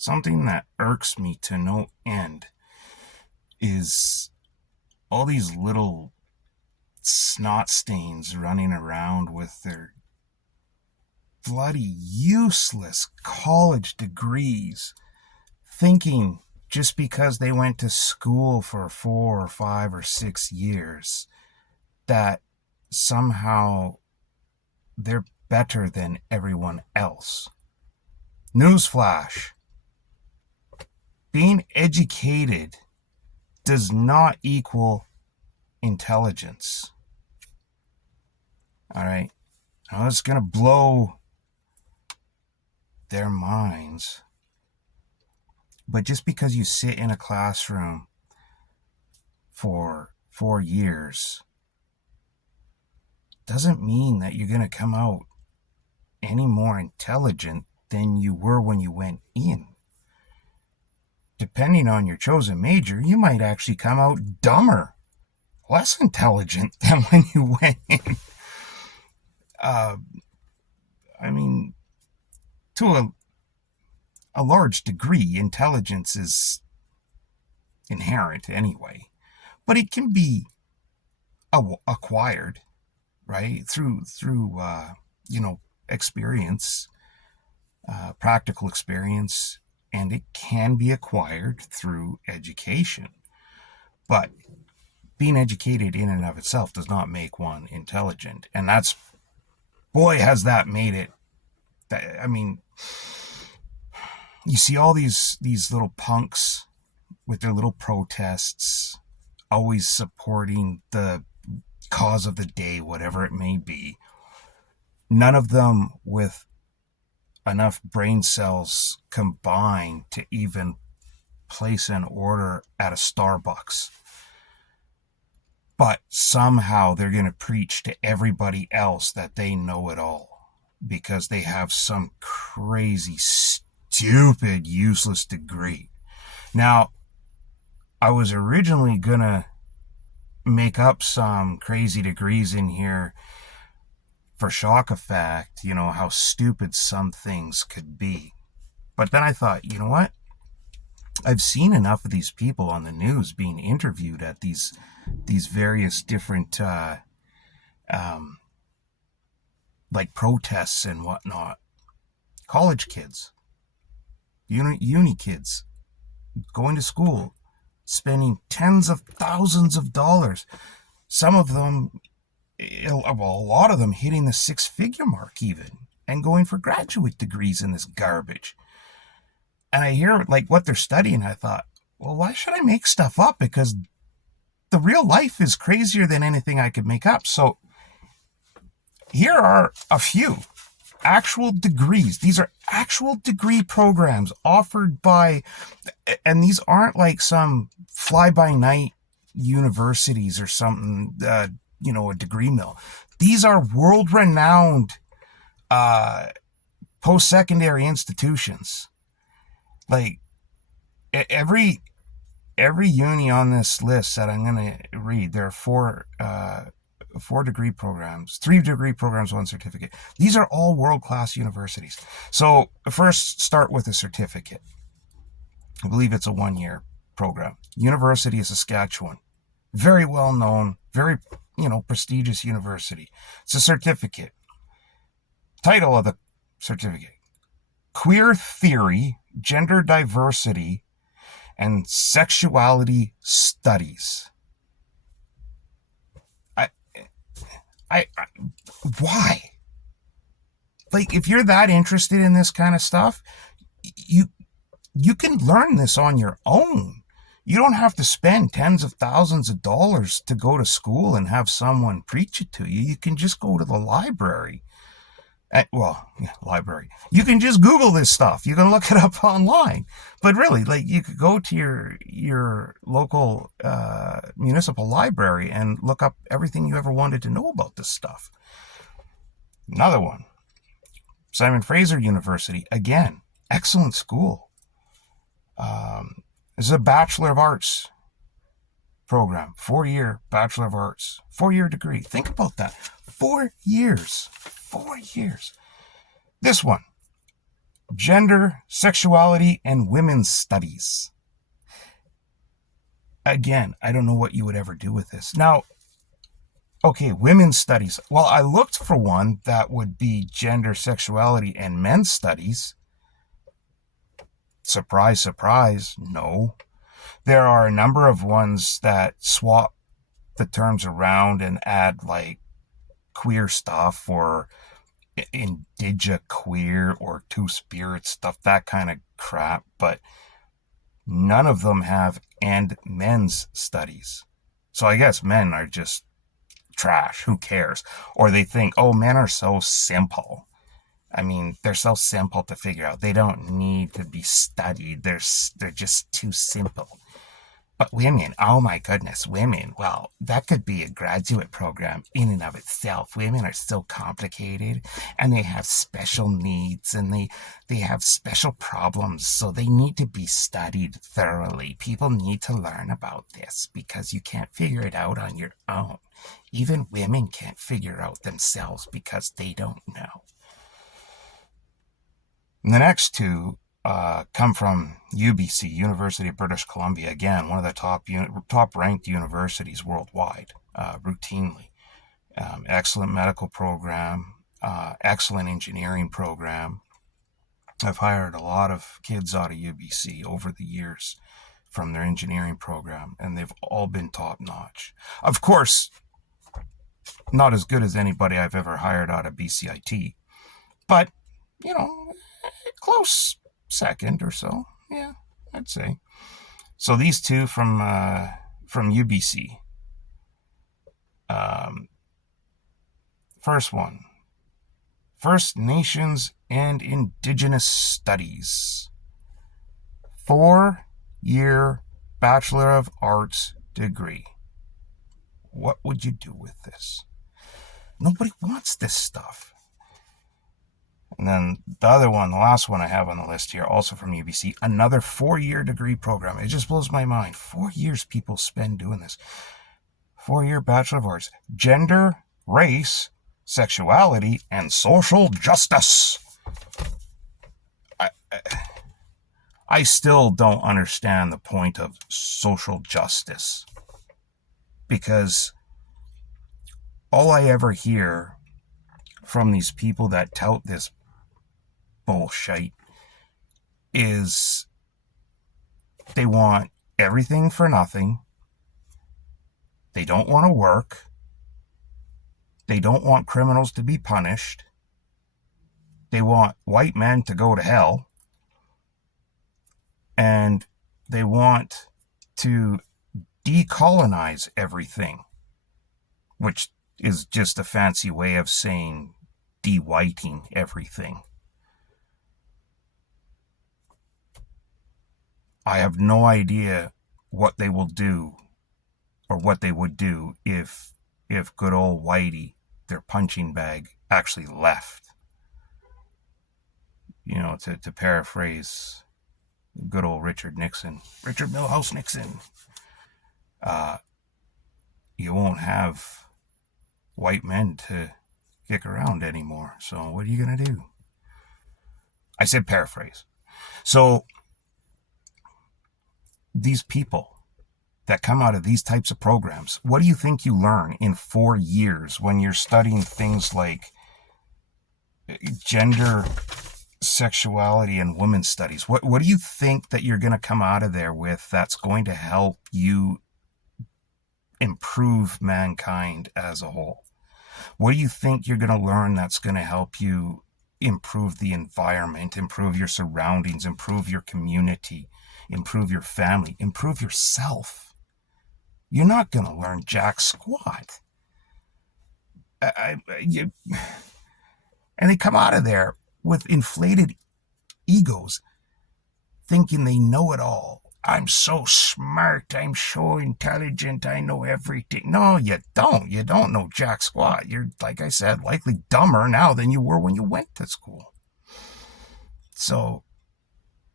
Something that irks me to no end is all these little snot stains running around with their bloody useless college degrees, thinking just because they went to school for 4 or 5 or 6 years that somehow they're better than everyone else. Newsflash: being educated does not equal intelligence. All right? Now it's going to blow their minds. But just because you sit in a classroom for 4 years doesn't mean that you're going to come out any more intelligent than you were when you went in. Depending on your chosen major, you might actually come out dumber, less intelligent than when you went in. I mean, to a large degree, intelligence is inherent anyway, but it can be acquired, right? Through experience, practical experience, and it can be acquired through education. But being educated in and of itself does not make one intelligent, and that's, boy, has that made it. I mean, you see all these little punks with their little protests, always supporting the cause of the day, whatever it may be. None of them with enough brain cells combined to even place an order at a Starbucks. But somehow they're going to preach to everybody else that they know it all because they have some crazy, stupid, useless degree. Now, I was originally going to make up some crazy degrees in here for shock effect, how stupid some things could be. But then I thought, you know what? I've seen enough of these people on the news being interviewed at these various different like protests and whatnot. College kids, uni kids, going to school, spending tens of thousands of dollars. Some of them, well, a lot of them hitting the six-figure mark even, and going for graduate degrees in this garbage. And I hear what they're studying. I thought, well, why should I make stuff up? Because the real life is crazier than anything I could make up. So here are a few actual degrees. These are actual degree programs offered by, and these aren't like some fly-by-night universities or something, a degree mill. These are world-renowned post-secondary institutions. Like every uni on this list that I'm going to read, there are four degree programs, 3 degree programs, 1 certificate. These are all world-class universities. So first, start with a certificate. I believe it's a 1-year program. University of Saskatchewan, very well known, very prestigious university. It's a certificate. Title of the certificate: Queer Theory, Gender Diversity, and Sexuality Studies. I why? If you're that interested in this kind of stuff, you can learn this on your own. You don't have to spend tens of thousands of dollars to go to school and have someone preach it to you. You can just go to the library. Library. You can just Google this stuff. You can look it up online. But really, you could go to your local municipal library and look up everything you ever wanted to know about this stuff. Another one, Simon Fraser University. Again, excellent school. This is a Bachelor of Arts program. 4-year Bachelor of Arts. 4-year degree. Think about that. 4 years. 4 years. This one, Gender, Sexuality, and Women's Studies. Again, I don't know what you would ever do with this. Now, okay, women's studies. Well, I looked for one that would be gender, sexuality, and men's studies. Surprise, surprise, no. There are a number of ones that swap the terms around and add like queer stuff or indige queer or two-spirit stuff, that kind of crap, but none of them have and men's studies. So I guess men are just trash. Who cares? Or they think, oh, men are so simple. I mean, they're so simple to figure out. They don't need to be studied. They're just too simple. But women, oh my goodness, women, well, that could be a graduate program in and of itself. Women are so complicated and they have special needs and they have special problems, so they need to be studied thoroughly. People need to learn about this because you can't figure it out on your own. Even women can't figure out themselves because they don't know. And the next two come from UBC, University of British Columbia. Again, one of the top ranked universities worldwide, routinely. Excellent medical program, excellent engineering program. I've hired a lot of kids out of UBC over the years from their engineering program, and they've all been top notch. Of course, not as good as anybody I've ever hired out of BCIT, but, you know, close second or so. Yeah, I'd say. So these two from UBC. First one, First Nations and Indigenous Studies. 4-year Bachelor of Arts degree. What would you do with this? Nobody wants this stuff. And then the other one, the last one I have on the list here, also from UBC, another 4-year degree program. It just blows my mind. 4 years people spend doing this. 4-year Bachelor of Arts. Gender, Race, Sexuality, and Social Justice. I still don't understand the point of social justice. Because all I ever hear from these people that tout this bullshit is they want everything for nothing. They don't want to work. They don't want criminals to be punished. They want white men to go to hell. And they want to decolonize everything, which is just a fancy way of saying de-whiting everything. I have no idea what they will do or what they would do if good old Whitey, their punching bag, actually left. You know, to paraphrase good old Richard Nixon, Richard Milhouse Nixon, you won't have white men to kick around anymore. So what are you going to do? I said paraphrase. So these people that come out of these types of programs, what do you think you learn in 4 years when you're studying things like gender, sexuality, and women's studies? What do you think that you're going to come out of there with that's going to help you improve mankind as a whole? What do you think you're going to learn that's going to help you improve the environment, improve your surroundings, improve your community, improve your family, improve yourself? You're not going to learn jack squat. And they come out of there with inflated egos, thinking they know it all. I'm so smart. I'm so intelligent. I know everything. No, you don't. You don't know jack squat. You're, like I said, likely dumber now than you were when you went to school. So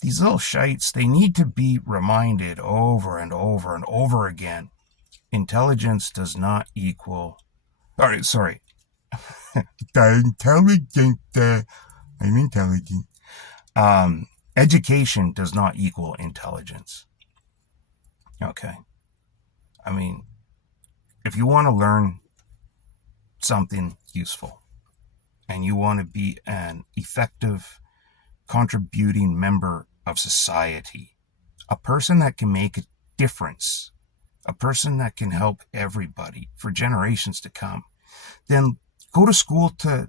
these little shites, they need to be reminded over and over and over again. Intelligence does not equal... The intelligent... I'm intelligent. Education does not equal intelligence. Okay. I mean, if you want to learn something useful and you want to be an effective contributing member of society, a person that can make a difference, a person that can help everybody for generations to come, then go to school to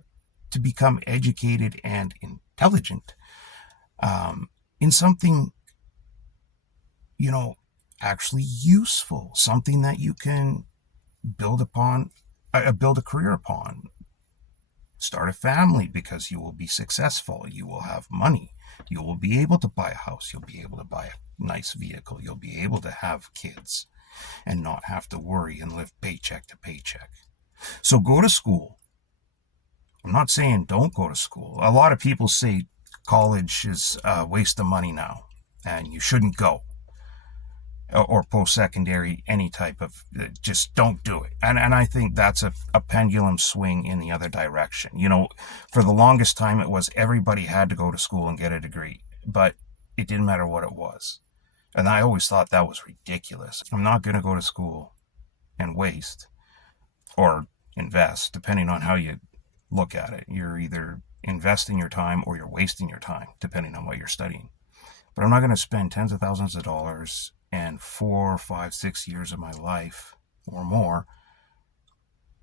become educated and intelligent, in something, you know, actually useful, something that you can build upon, build a career upon, start a family, because you will be successful, you will have money, you will be able to buy a house, you'll be able to buy a nice vehicle, you'll be able to have kids and not have to worry and live paycheck to paycheck. So go to school. I'm not saying don't go to school. A lot of people say college is a waste of money now and you shouldn't go, or post-secondary, any type of, just don't do it. And I think that's a pendulum swing in the other direction. For the longest time it was everybody had to go to school and get a degree, but it didn't matter what it was. And I always thought that was ridiculous. I'm not going to go to school and waste or invest, depending on how you look at it. You're either investing your time or you're wasting your time, depending on what you're studying. But I'm not going to spend tens of thousands of dollars and 4, 5, 6 years of my life or more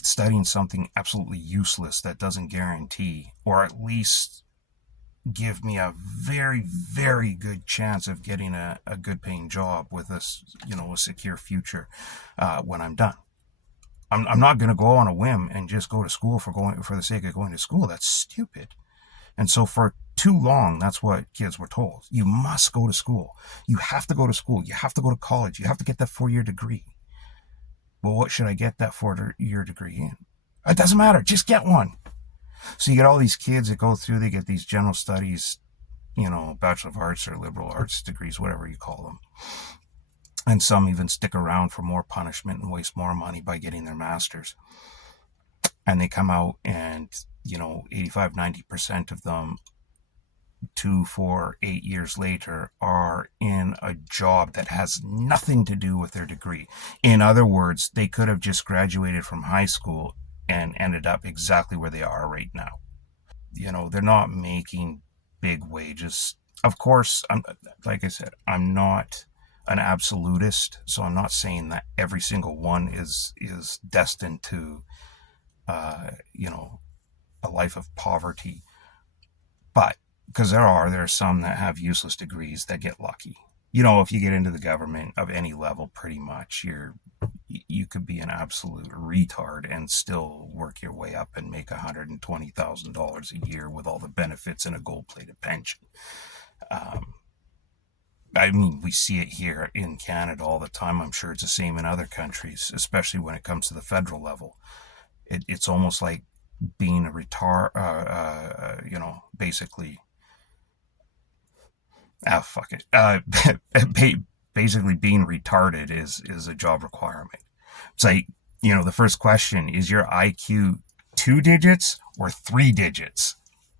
studying something absolutely useless that doesn't guarantee, or at least give me a very, very good chance of getting a good paying job with a secure future when I'm done. I'm not going to go on a whim and just go to school for the sake of going to school. That's stupid. And so for too long, that's what kids were told. You must go to school. You have to go to school. You have to go to college. You have to get that 4-year degree. Well, what should I get that 4-year degree in? It doesn't matter. Just get one. So you get all these kids that go through, they get these general studies, Bachelor of Arts or liberal arts degrees, whatever you call them. And some even stick around for more punishment and waste more money by getting their masters. And they come out and, 85, 90% of them 2, 4, 8 years later are in a job that has nothing to do with their degree. In other words, they could have just graduated from high school and ended up exactly where they are right now. They're not making big wages. Of course, like I said, I'm not an absolutist, so I'm not saying that every single one is destined to, a life of poverty. But because there are some that have useless degrees that get lucky. If you get into the government of any level, pretty much you could be an absolute retard and still work your way up and make $120,000 a year with all the benefits and a gold-plated pension. We see it here in Canada all the time. I'm sure it's the same in other countries, especially when it comes to the federal level. It's almost like being a retard, basically, fuck it. Basically being retarded is a job requirement. It's like, the first question is your IQ 2 digits or 3 digits?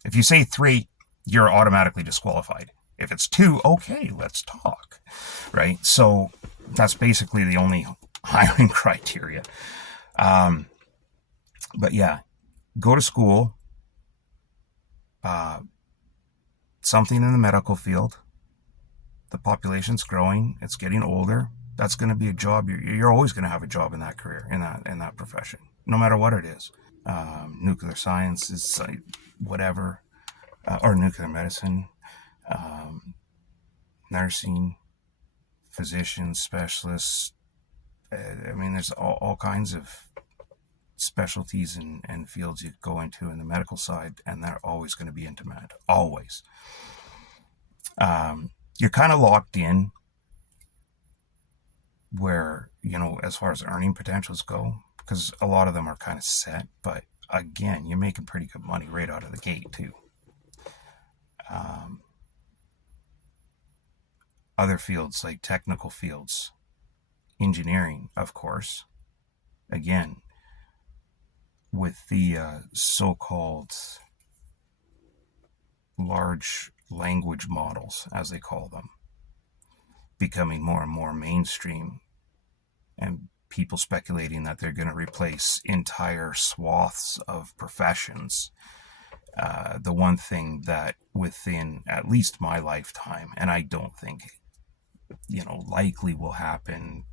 If you say 3, you're automatically disqualified. If it's 2, okay, let's talk, right? So that's basically the only hiring criteria. But yeah, go to school, something in the medical field. The population's growing, it's getting older. That's going to be a job. You're always going to have a job in that career, in that profession, no matter what it is. Nuclear science is whatever, or nuclear medicine, nursing, physicians, specialists. There's all kinds of specialties and fields you go into in the medical side, and they're always going to be in demand. Always. You're kind of locked in where, as far as earning potentials go, because a lot of them are kind of set, but again, you're making pretty good money right out of the gate too. Other fields like technical fields, engineering, of course, again, with the so-called large language models, as they call them, becoming more and more mainstream, and people speculating that they're going to replace entire swaths of professions. The one thing that within at least my lifetime, and I don't think, likely will happen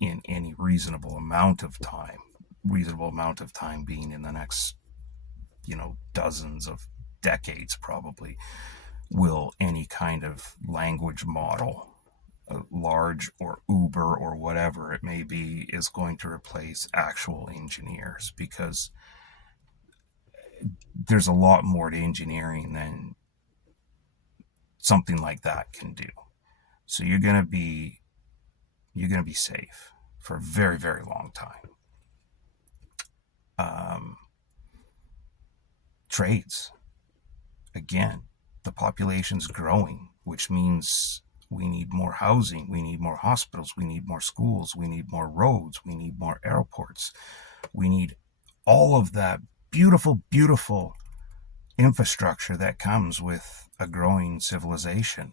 in any reasonable amount of time being in the next, dozens of decades probably, will any kind of language model, large or Uber or whatever it may be, is going to replace actual engineers, because there's a lot more to engineering than something like that can do. So you're going to be safe for a very, very long time. Trades, again, the population's growing, which means we need more housing, we need more hospitals, we need more schools, we need more roads, we need more airports, we need all of that beautiful, beautiful infrastructure that comes with a growing civilization.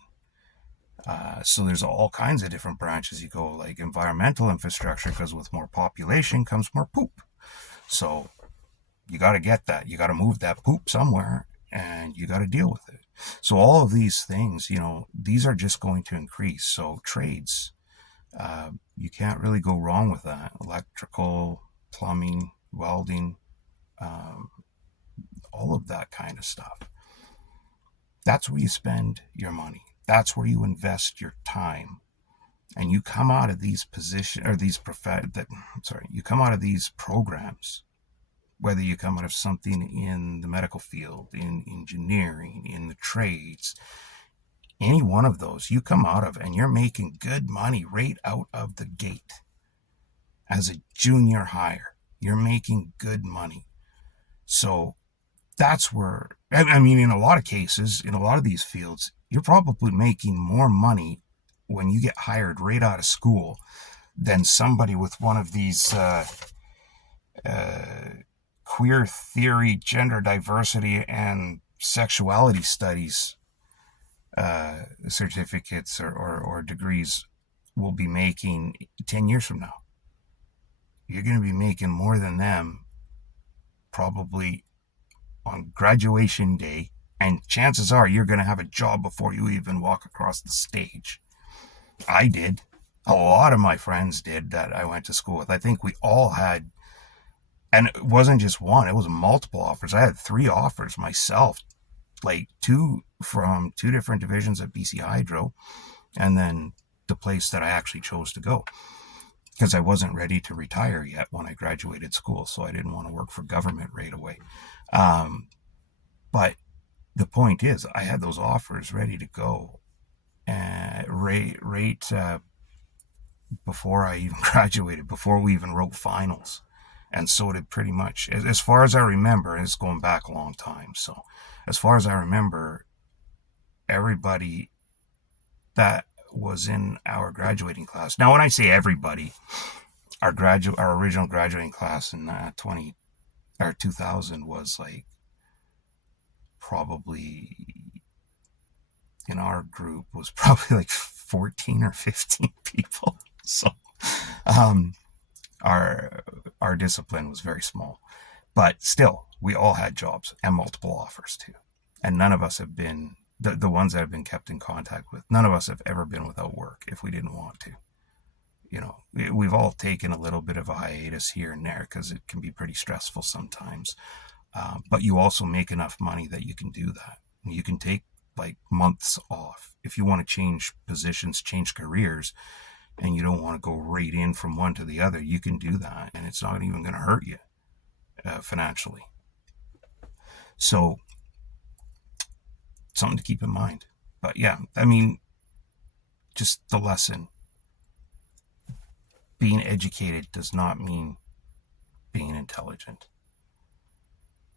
So there's all kinds of different branches you go, like environmental infrastructure, because with more population comes more poop. So you got to get that. You got to move that poop somewhere, and you got to deal with it. So all of these things, these are just going to increase. So trades, you can't really go wrong with that. Electrical, plumbing, welding, all of that kind of stuff. That's where you spend your money. That's where you invest your time. And you come out of these you come out of these programs, whether you come out of something in the medical field, in engineering, in the trades, any one of those you come out of, and you're making good money right out of the gate. As a junior hire, you're making good money. So that's where, in a lot of cases, in a lot of these fields, you're probably making more money when you get hired right out of school than somebody with one of these queer theory, gender diversity, and sexuality studies certificates or degrees will be making 10 years from now. You're going to be making more than them probably on graduation day, and chances are you're going to have a job before you even walk across the stage. I did. A lot of my friends did that I went to school with. I think we all had, and it wasn't just one, it was multiple offers. I had 3 offers myself, like 2 from 2 different divisions at BC Hydro, and then the place that I actually chose to go, because I wasn't ready to retire yet when I graduated school, so I didn't want to work for government right away. But the point is, I had those offers ready to go, right before I even graduated, before we even wrote finals. And so did pretty much, as far as I remember, it's going back a long time. So as far as I remember, everybody that was in our graduating class. Now, when I say everybody, our original graduating class in 2000 was like, probably, in our group was probably like 14 or 15 people. So our discipline was very small, but still, we all had jobs and multiple offers too. And none of us have been, the ones that I've been kept in contact with, none of us have ever been without work if we didn't want to. We've all taken a little bit of a hiatus here and there because it can be pretty stressful sometimes. But you also make enough money that you can do that. You can take like months off. If you want to change positions, change careers, and you don't want to go right in from one to the other, you can do that. And it's not even going to hurt you financially. So, something to keep in mind. But yeah, just the lesson. Being educated does not mean being intelligent.